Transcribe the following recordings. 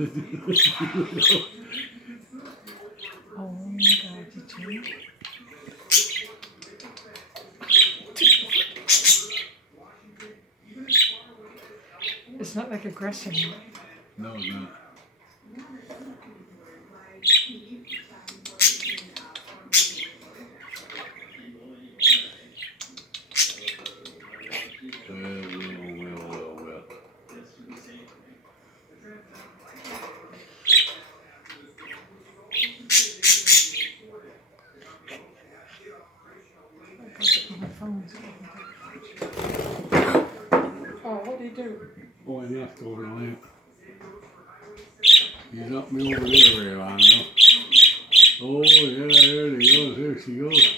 Oh my God, did you? It's not like aggression. No, it's not. Well. My phone's oh, what do you do? Oh, he left over the lamp. He's up me over there, Ray, I know. Oh, yeah, there he goes. There she goes.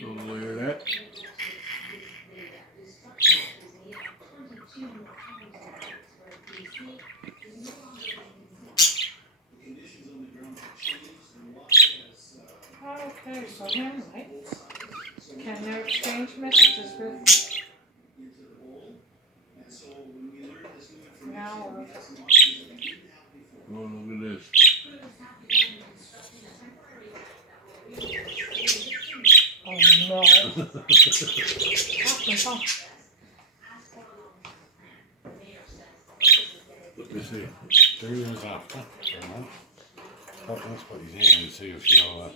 So look at that. Okay, so then, right? Can you exchange messages with now or Oh, look at this. oh no. Off my phone. Let me see. 3 years after. Oh, let's put his hand and see if she'll.